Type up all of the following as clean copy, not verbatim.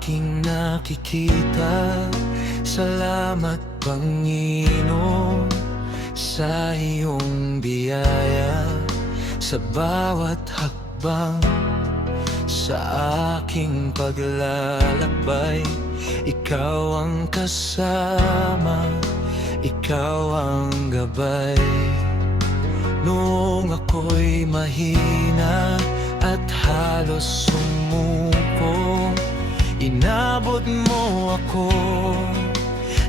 aking nakikita. Salamat Panginoon sa iyong biyaya, sa bawat hakbang sa aking paglalakbay. Ikaw ang kasama, ikaw ang gabay. Noong ako'y mahina at halos sumuko, inabot mo ako,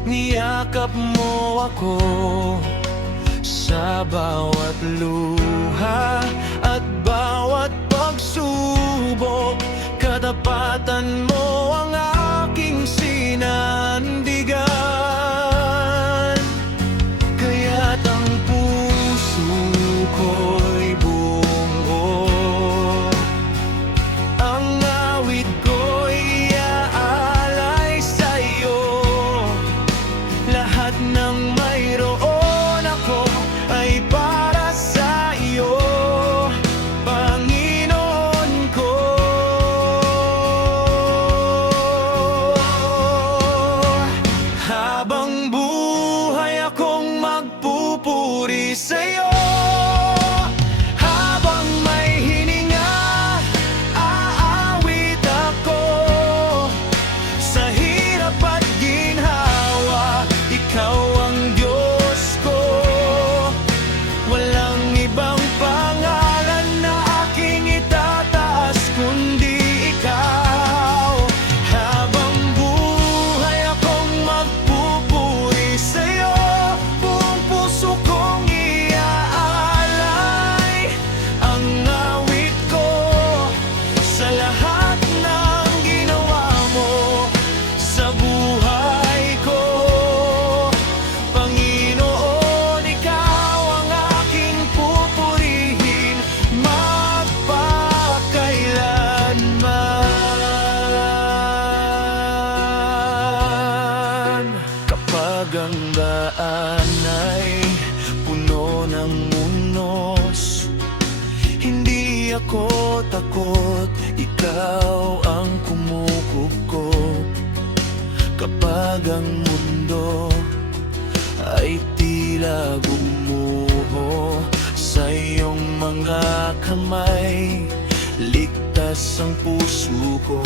niyakap mo ako. Sa bawat luha at bawat pagsubok, katapatan mo ang aking sinandigan. Kaya't ang puso ko'y bumuo, ang awit ko'y iaalay sa'yo. Lahat ng mayroon ako ay para sa iyo, Panginoon ko. Habang buhay akong magpupuri sa iyo, habang may hininga, aawit ako. Sa hirap at ginhawa, ikaw ang Diyos ko. Walang ibang pangalan na aking itataas kundi ikaw. Habang buhay akong magpupuri sa'yo, buong puso kong iaalay ang awit ko. Sa lahat ng ginawa mo sa buhay ko, Panginoon, ikaw ang aking pupurihin magpakailanman. Kapag ang daan ay puno ng unos, hindi ako takot, ikaw ang kumukupkop. Kapag ang mundo ay tila gumuho, sa iyong mga kamay ligtas ang puso ko.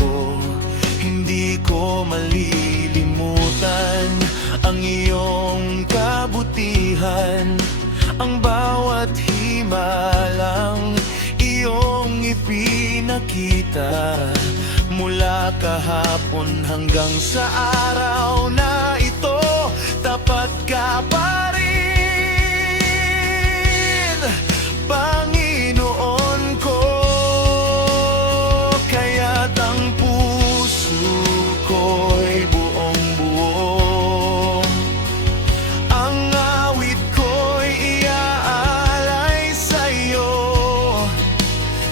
Hindi ko malilimutan ang iyong kabutihan, ang bawat himalang iyong ipinakita. Mula kahapon hanggang sa araw na ito, tapat ka pa rin, Panginoon ko. Kaya't ang puso ko'y buong buo, ang awit ko'y iaalay sa'yo.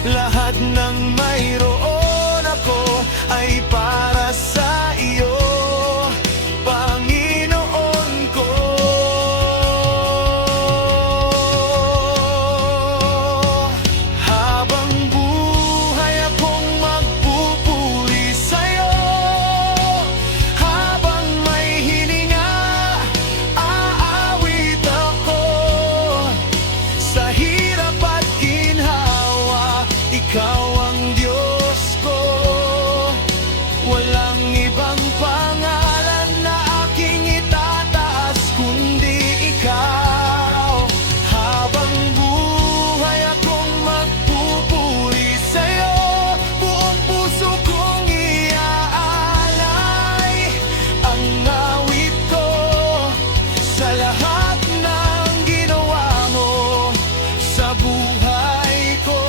Lahat ng mayroon ako ay para sa iyo, Panginoon ko. Habang buhay akong magpupuri sa'yo, habang may hininga, aawit ako. Sa hirap at ginhawa, ikaw ang Diyos ko. Walang ibang pangalan na aking itataas kundi ikaw. Habang buhay akong magpupuri sa'yo, buong puso kong iaalay ang awit ko. Sa lahat ng ginawa mo sa buhay ko,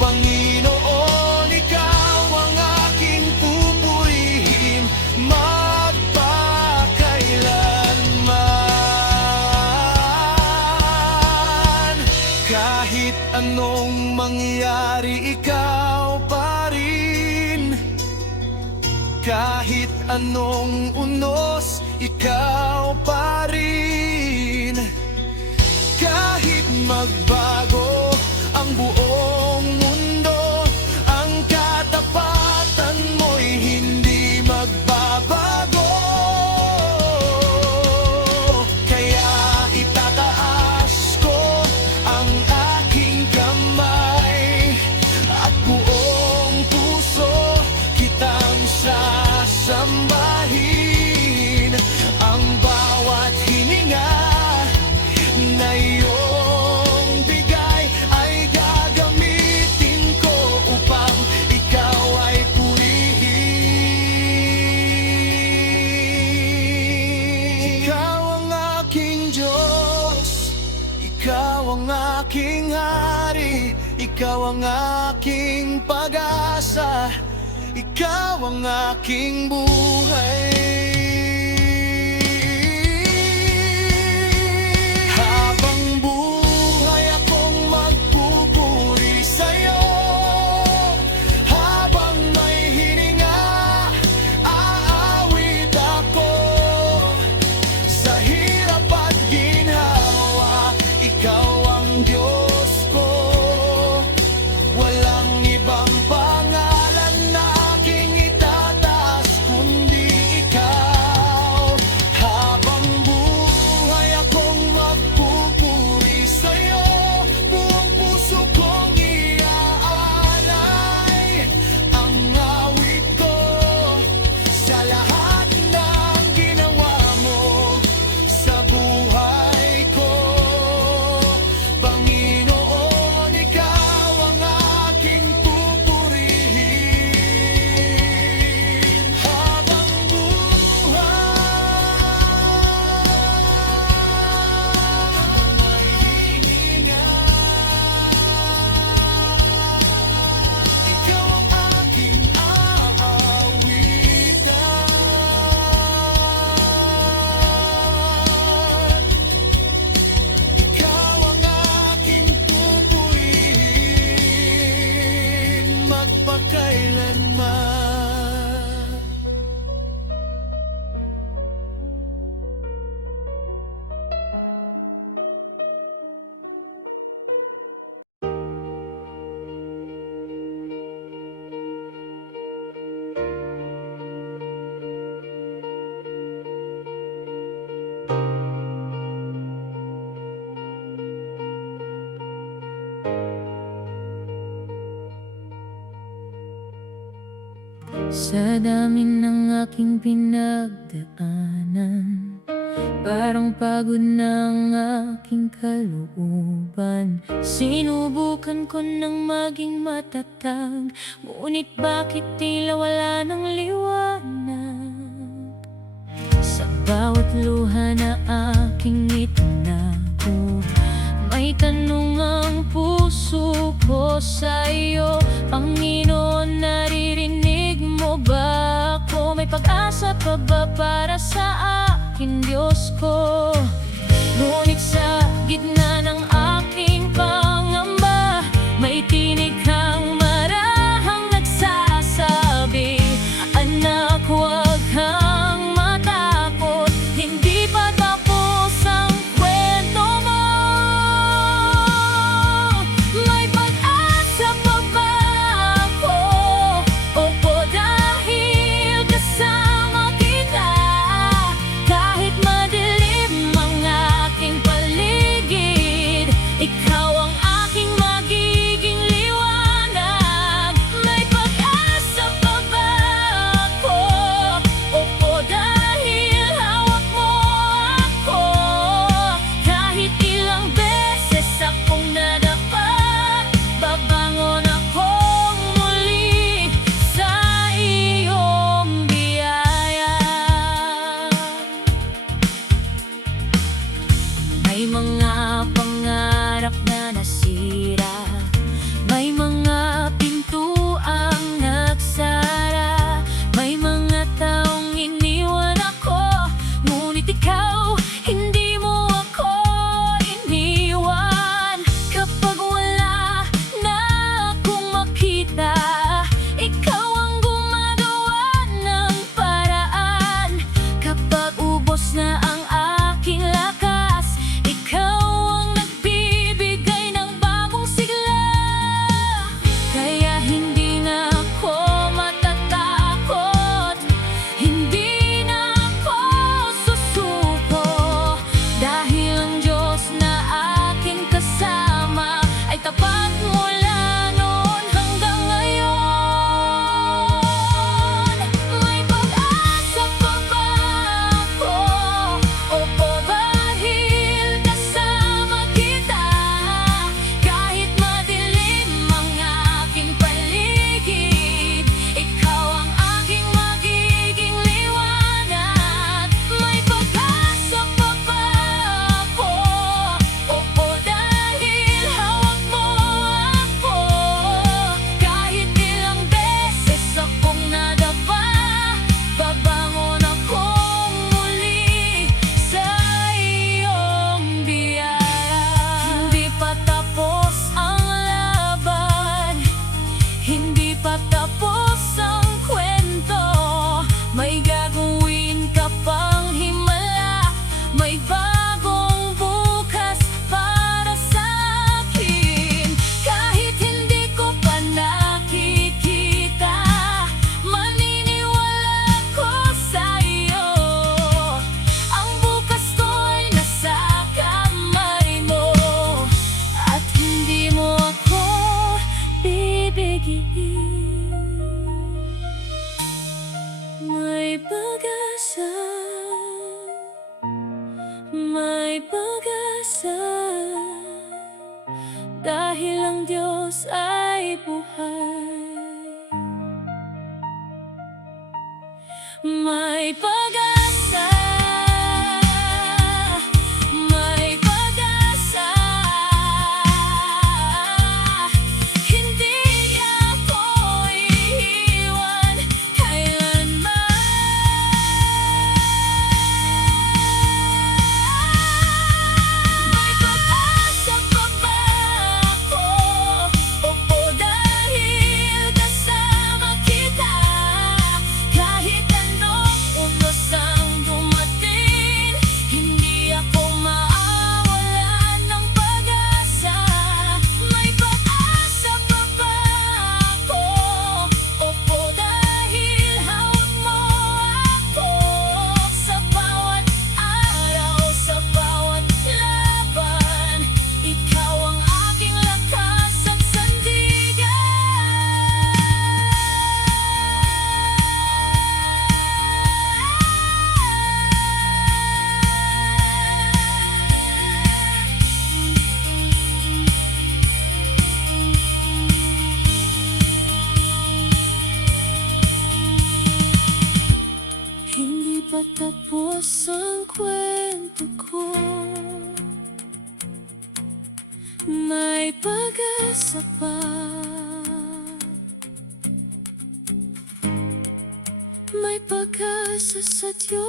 Panginoon, ikaw ang aking pupurihin magpakailanman. Kahit anong mangyari, ikaw pa rin. Kahit anong unos, ikaw pa rin. Kahit magbago ang buong mundo, ang katapatan mo'y ikaw ang aking pag-asa, ikaw ang aking buhay. Habang buhay akong magpupuri sa'yo, habang may hininga, aawit ako. Sa hirap at ginhawa, ikaw ang Diyos ko. Walang ibang pangalan na aking itataas kundi ikaw. Habang buhay akong magpupuri sa'yo, buong puso kong iaalay ang awit ko sa lahat ng ginawa mo sa buhay ko. Panginoon, ikaw ang aking pupurihin. Habang buhay, may hininga, ikaw ang aking aawitan. Ikaw ang aking pupurihin magpakailanman. Sa dami ng aking pinagdaanan, parang pagod ng aking kalooban. Sinubukan ko nang maging matatag, ngunit bakit tila wala ng liwanag? Sa bawat luha na aking itinago, may tanong ang puso ko sa iyo. Panginoon, naririnig mo ba ako? May pag-asa pa ba para sa akin, Diyos ko? Ngunit sa gitna ng aking pangamba, may tinig kang marahang nagsasabi, anak, huwag kang matakot, hindi pa tapos ang kwento mo. May pag-asa pa ba ako? Opo, dahil kasama kita. Kahit madilim ang aking paligid, hindi pa tapos ang kwento. May gagawin ka pang himala, may bagong bukas para sa akin. Kahit hindi ko pa nakikita, maniniwala ko sa iyo. Ang bukas ko'y nasa kamay mo, at hindi mo ako bibigyan. May pag-asa, may pag-asa, dahil ang Diyos ay buhay. May pag-asa, may pag-asa, hindi ako iiwan kailanman. May pag-asa pa ba ako? Opo, dahil kasama kita. Kahit anong unos ang dumating, hindi ako maawalan ng pag-asa. May pag-asa pa ba ako? Opo, dahil hawak mo ako sa bawat araw, sa bawat laban. Ikaw ang aking lakas at sandigan. Hindi pa tapos ang kwento ko, may pag-asa pa. May pag-asa sa Diyos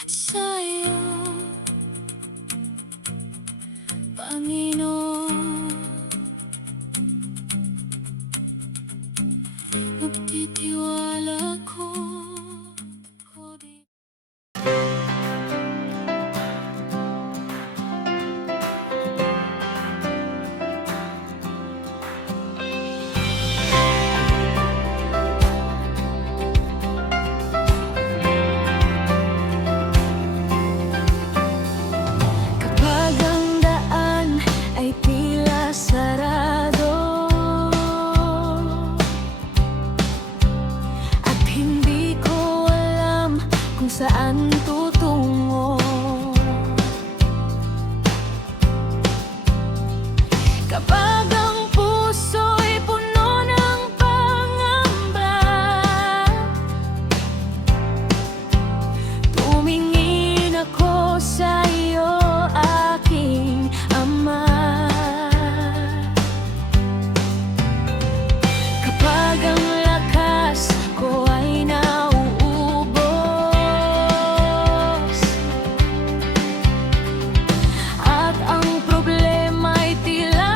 at sa'yo, Panginoon. Magtitiwala ko di. Kapag ang daan ay tila sarado at hindi ko alam kung saan tutungo, kapag ang puso'y puno ng pangamba, tumingin ako sa iyo, aking Ama. Kapag ang lakas ko ay nauubos at ang problema'y tila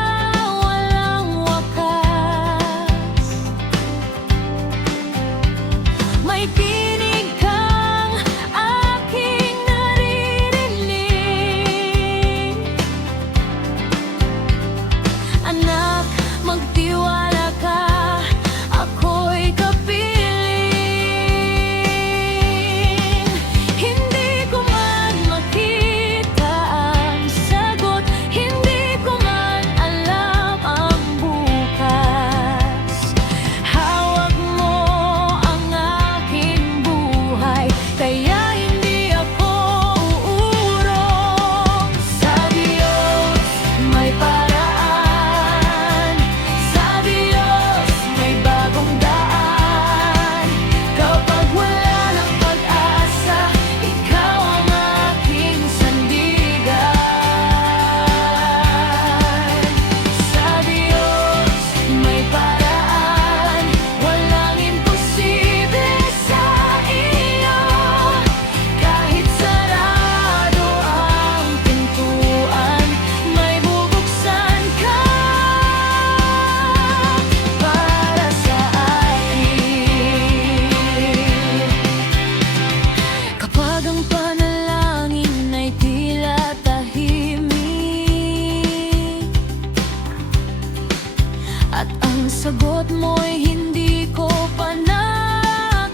sagot mo'y hindi ko pa nakikita.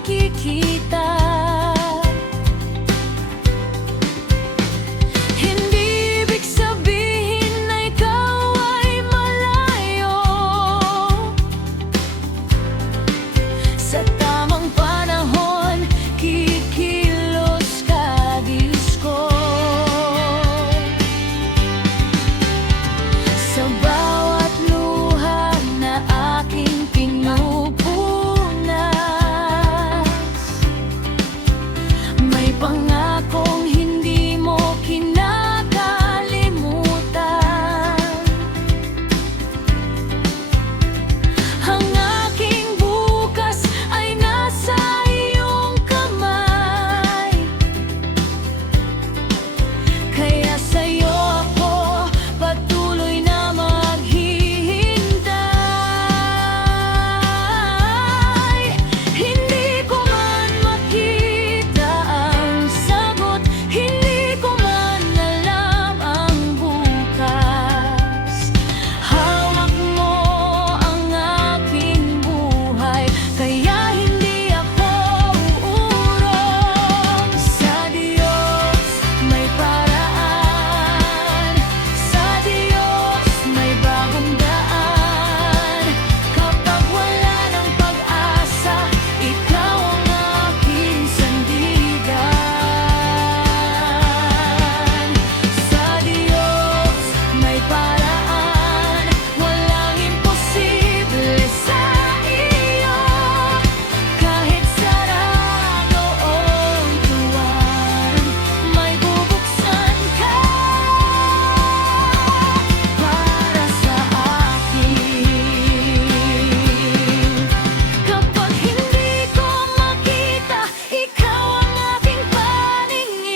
Hindi ibig sabihin na ikaw ay malayo. Sa tamang panahon, kikilos ka disko. Sa bawat luha na aking pinupunas, may pangakong hindi mo kinakalimutan. Ang aking bukas ay nasa iyong kamay, kaya sa'yo ako patuloy na maghihintay. Hindi ko man makita ang sagot, hindi ko man alam ang bukas. Hawak mo ang aking buhay, kaya hindi ako uurong. Sa Diyos may paraan, sa Diyos may bagong daan. Kapag wala ng pag-asa, ikaw ang aking sandigan. Sa Diyos may paraan, walang imposible sa iyo. Kahit sarado ang tuwan, may bubuksan ka para sa akin. Kapag hindi ko makita, ikaw ang aking paningin.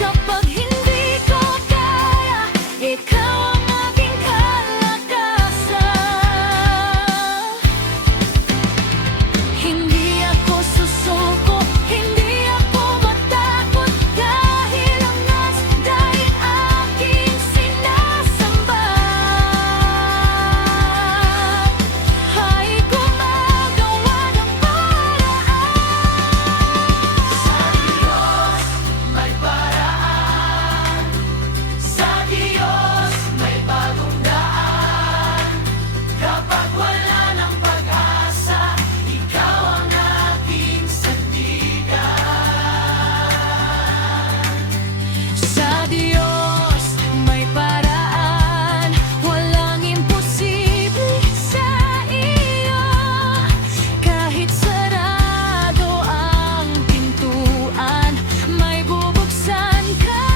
Kapag hindi ko kaya, ikaw ang aking kalakasan. Hindi ako susuko, hindi ako matakot, dahil ang nasdain aking sinasamba ay gumagawa ng paraan. Sa Diyos may paraan, sa Diyos may bagong daan. Kapag wala ng pag-asa, ikaw ang aking sandigan. Sa Diyos may paraan, walang imposible sa iyo. Kahit sarado ang pintuan, may bubuksan ka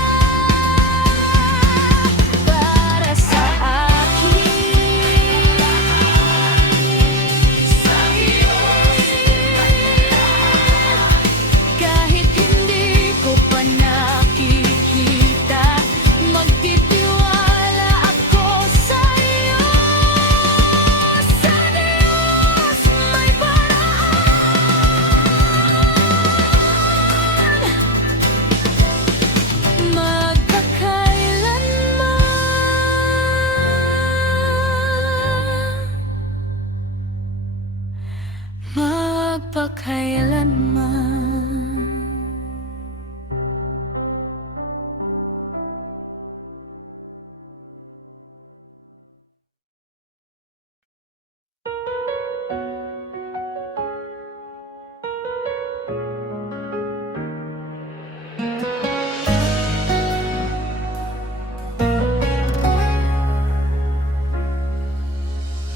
para sa akin. Sa Diyos kahit hindi ko pa nakikita, magtitiwala ako sa iyo. Sa Diyos may paraan, magpakailanman.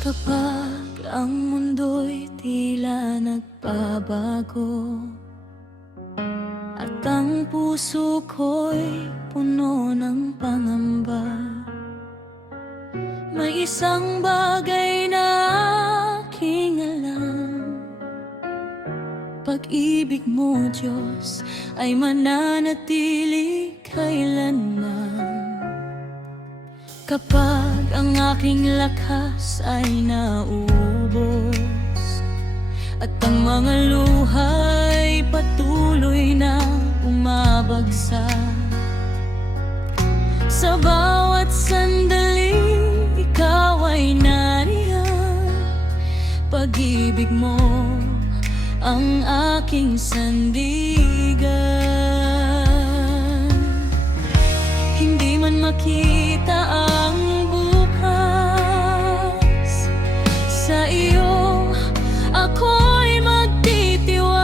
Kapag ang mundo'y tila nagbabago at ang puso ko'y puno ng pangamba, may isang bagay na aking alam: pag-ibig mo, Diyos, ay mananatili kailanman. Kapag ang aking lakas ay naubos at ang mga luha'y patuloy na bumabagsak, sa bawat sandali pag-ibig mo ang aking sandigan. Hindi man makita ang bukas, sa iyo ako'y magtitiwala,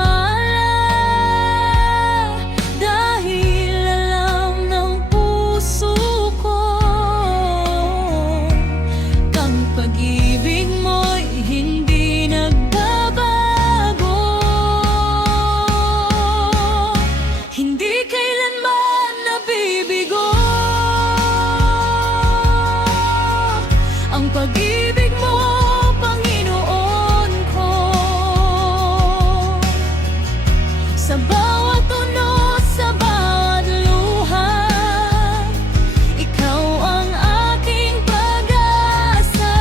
dahil alam ng puso ko kang pag-ibig mo'y hindi nagbabago. Hindi kailanman nabibigo ang pag-ibig mo, Panginoon ko. Sa bawat unos, sa bawat luha, ikaw ang aking pag-asa.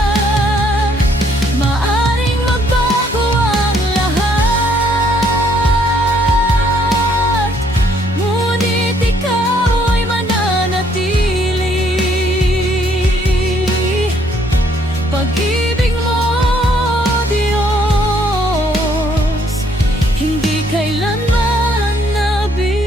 Maaring magbago ang lahat, ngunit ikaw ay mananatili. Pag-ibig mo, Diyos, hindi kailanman nabibigo.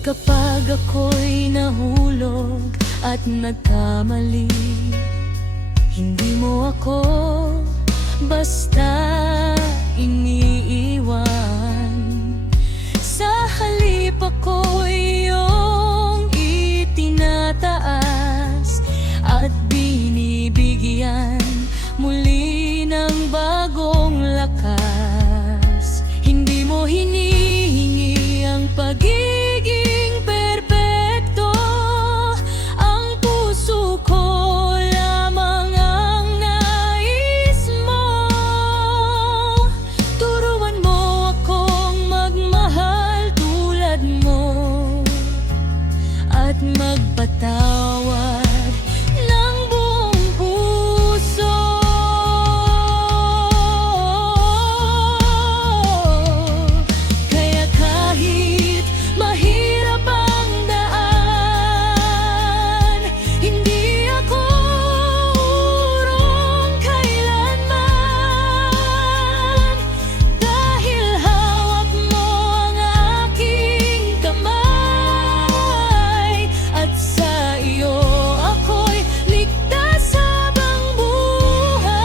Kapag ako'y nahulog at nagkamali, hindi mo ako basta iniiwan. Sa halip ako'y iyong itinataas at binibigyan muli ng bagong lakas. Hindi mo hinihingi ang pagiging perpekto, ang puso ko lamang ang nais mo. Turuan mo akong magmahal tulad mo at magpatawad ng buong puso. Kaya kahit mahirap ang daan, hindi ako urong kailanman, dahil hawak mo ang aking kamay, at sa iyo ako'y ligtas habang buhay.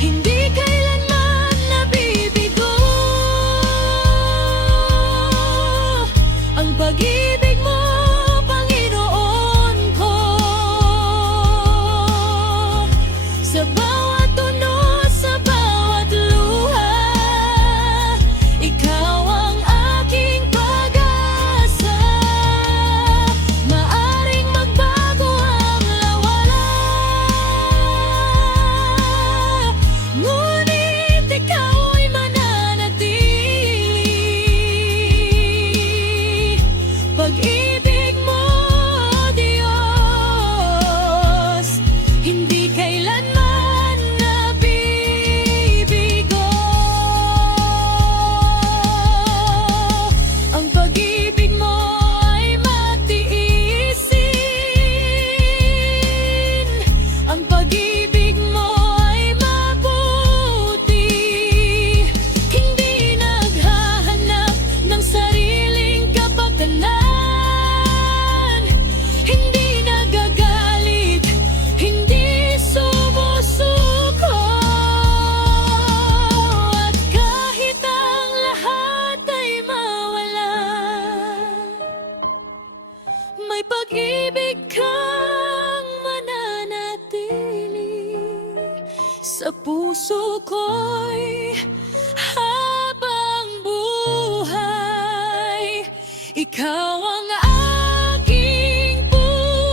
Hindi kailanman nabibigo ang pag-ibig mo, Panginoon ko. Sa bawat unos, sa bawat luha, ikaw ang aking pag-asa. Maaring magbago ang lawala, ngunit ikaw ay mananatili. Pag-ibig mo, Diyos, hindi kailanman nabibigo. Ang pag-ibig mo ay matiisin, ang pag-ibig mo ay mabuti. Hindi naghahanap ng sariling kapakanan, hindi nagagalit, hindi sumusuko. At kahit ang lahat ay mawala, may pag-ibig kang mananatili sa puso ko'y habang buhay. Ikaw ang aking pupurihin.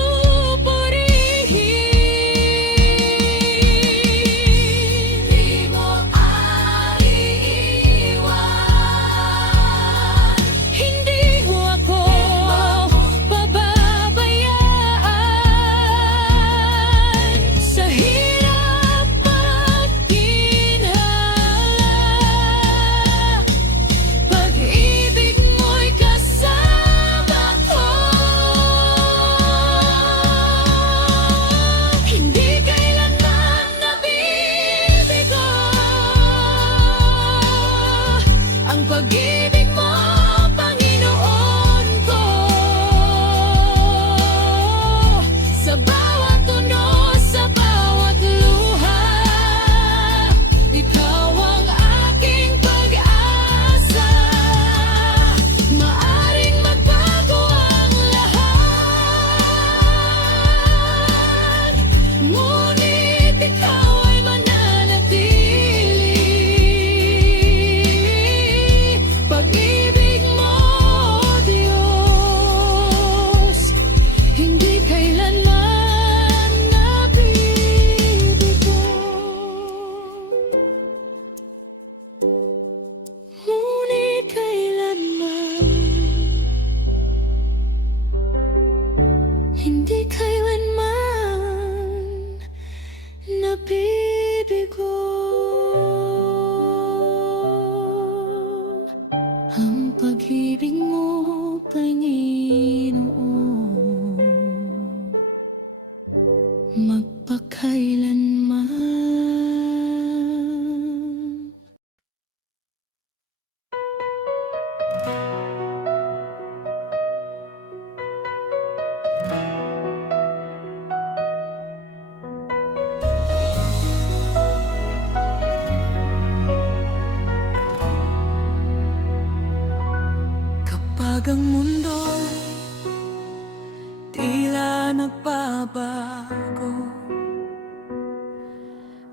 Di mo aiiwan, hindi mo ako pababayaan. Sa hirap at ginhawa, pag-ibig mo'y kasama. Kapag ang mundo tila nagbabago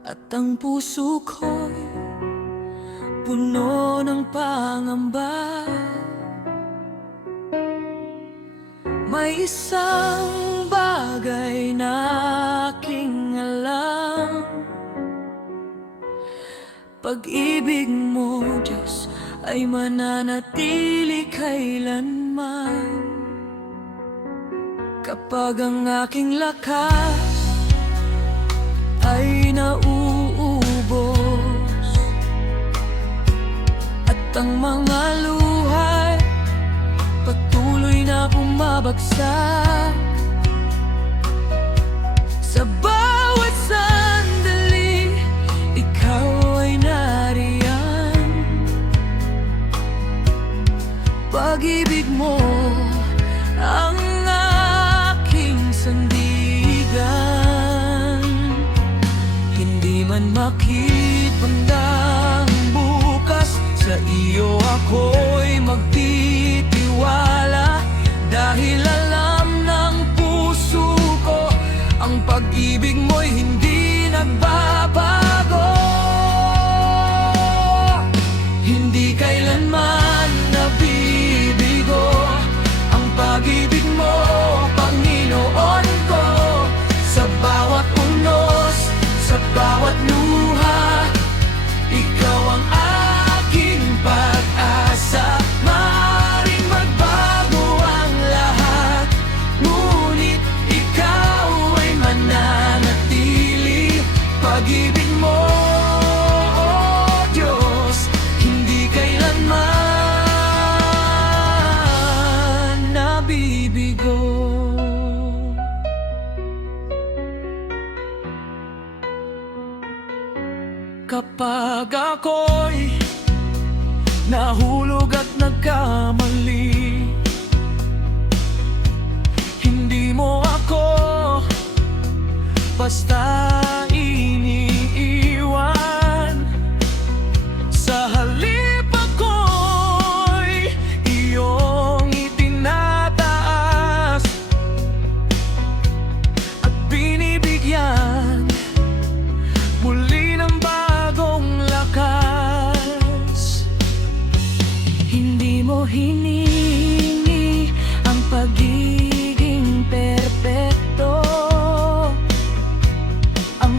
at ang puso ko'y puno ng pangamba, may isang bagay na aking alam: pag-ibig mo, Diyos, ay mananatili kailanman. Kapag ang aking lakas ay nauubos at ang mga luhay patuloy na bumabagsak, sa bawat sandali ikaw ay nariyan. Pag-ibig mo ang aking sandigan, hindi man makitbandang bukas, sa iyo ako'y magtitiwala. Dahil alam ng puso ko, ang pag-ibig mo'y hindi nagbabago. Hindi kailanman nabibigo ang pag-ibig mo, Panginoon ko. Sa bawat unos, sa bawat luha, ikaw ang aking pag-asa. Maaaring magbago ang lahat, ngunit ikaw ay mananatili. Pag-ibig mo, oh Diyos, hindi kailanman nabibigo. Kapag ako'y nahulog at nagkamali, hindi mo ako basta iniiwan. Sa halip ako'y iyong itinataas at binibigyan muli ng bagong lakas. Hindi mo hiningi ang pagiging perpekto, ang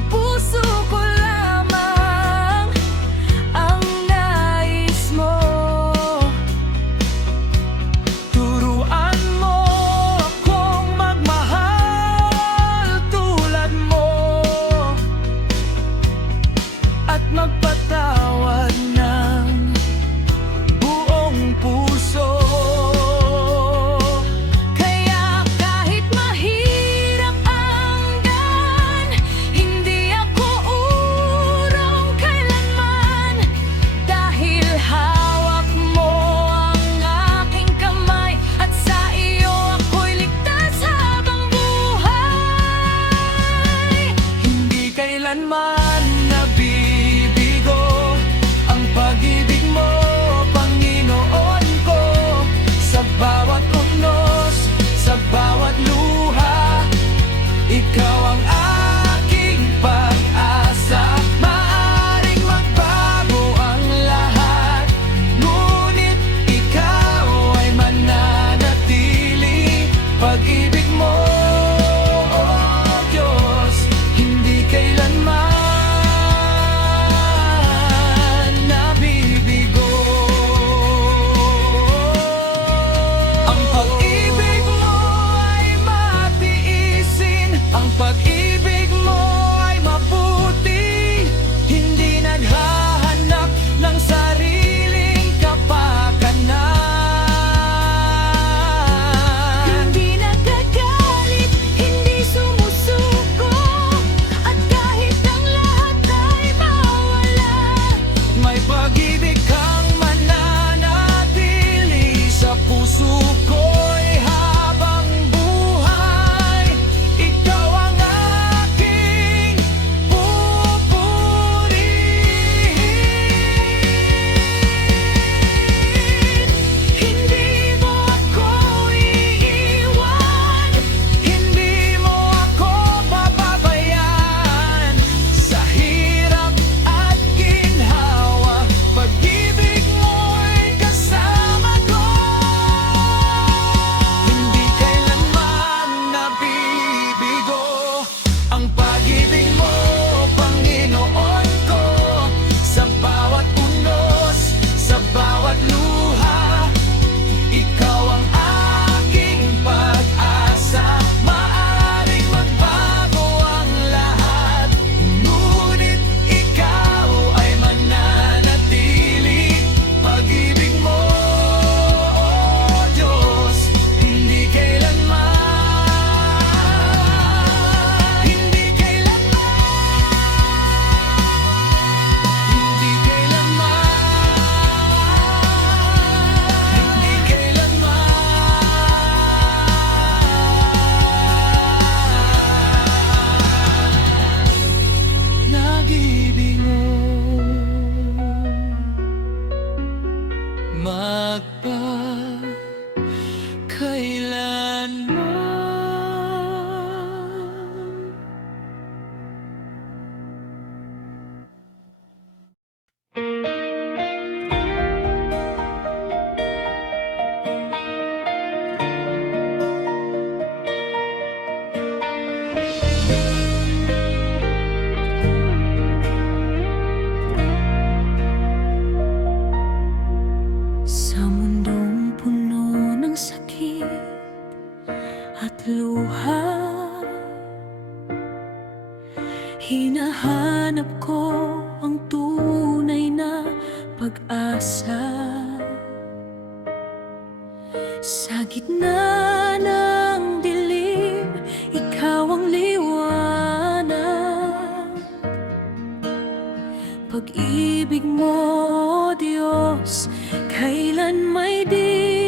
pag-asa. Sa gitna ng dilim, ikaw ang liwanag. Pag-ibig mo, O Diyos, kailan may di